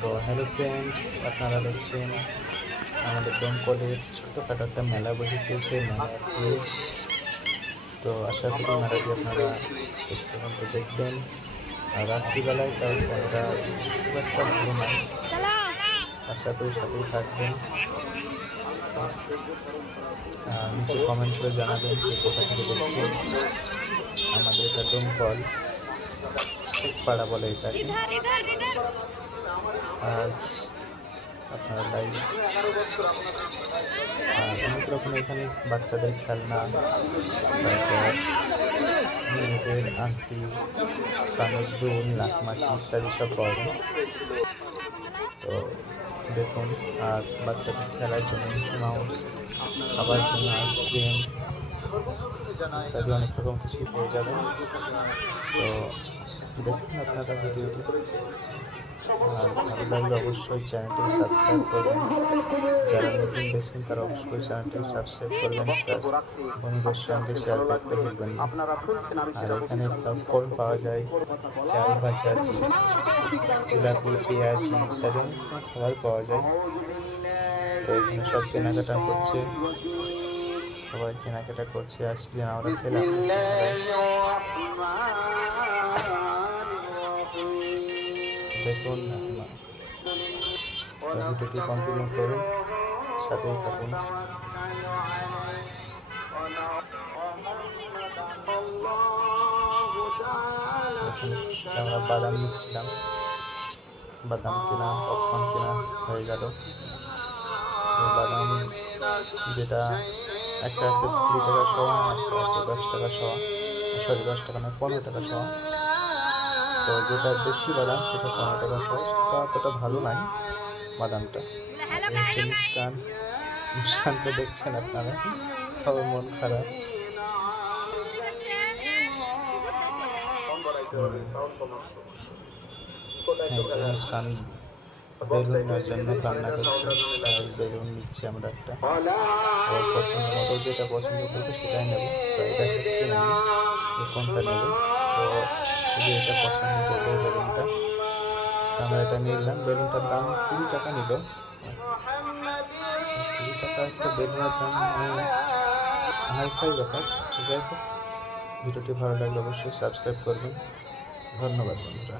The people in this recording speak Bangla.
তো হ্যালো ফ্রেন্ডস, আপনারা দেখছেন আমাদের দমকলের ছোটোখাটো একটা মেলা বসেছে। সেই মেলাটি তো আশা করি মেলাটি আপনারা শেষ পর্যন্ত দেখবেন। আর রাত্রিবেলায় তাই ক্যামেরা খুব একটা ভালো নয়, আশা করি সাথেই থাকবেন। নিচে কমেন্ট করে জানাবেন যে কোথা থেকে দেখছেন। আমাদের এটা দমকল শেখপাড়া বলে এটাকে। আজ আপনারা লাইভ অনেক রকম এখানে বাচ্চাদের খেলনা, তারপর মেয়েদের আংটি, কানের দুল, নাকমাছি ইত্যাদি সব পাওয়া যায়। তো দেখুন, আর বাচ্চাদের খেলার জন্য মিকি মাউস, খাবার জন্য আইসক্রিম ইত্যাদি অনেক রকম কিছু পেয়ে যাবেন। তো দেখুন আপনারা ভিডিওটি, আর ভালো লাগলে অবশ্যই চ্যানেলটি সাবস্ক্রাইব করবেন। যারা নতুন দেখছেন তারা অবশ্যই চ্যানেলটি সাবস্ক্রাইব করবেন, প্লাস বন্ধুদের সঙ্গে শেয়ার করতে ভুলবেন না। আর এখানে পপকর্ন পাওয়া যায়, চাল ভাজা, জিলাপি, পেঁয়াজি ইত্যাদি অনেক খাবার পাওয়া যায়। তো এখানে সব কেনাকাটা করছে, সবাই কেনাকাটা করছে। আইসক্রিম আমরা খেলাম। দেখুন, ভিডিওটি কন্টিনিউ করুন, সাথেই থাকুন। আমরা বাদাম নিচ্ছিলাম, বাদাম কেনা, পপকর্ন কেনা হয়ে গেল। বাদাম যেটা একটা আছে 20 টাকা শোয়া, একটা আছে 10 টাকা শোয়া, 10 টাকা নয় 15 টাকা শোয়া। তো যেটা দেশি বাদাম সেটা 15 টাকা শোয়া, সেটা অতটা ভালো নাই বাদামটা। মুস্কানকে দেখছেন আপনারা, সবার মন খারাপ। মুস্কান বেলুনের জন্য কান্না করছে, বেলুন নিচ্ছে আমরা একটা। ওর পছন্দ মতো যেটা পছন্দ করবে সেটাই নেব, তাই দেখাচ্ছি আমি কোনটা নেব। তো যে এটা পছন্দ করবে বেলুনটা, আমরা এটা নিলাম। বেলুনটার দাম 20 টাকা নিল। 20 টাকা একটা বেলুনের দাম হাইফাই ব্যাপার। যাই হোক, ভিডিওটি ভালো লাগলে অবশ্যই সাবস্ক্রাইব করবেন। ধন্যবাদ বন্ধুরা।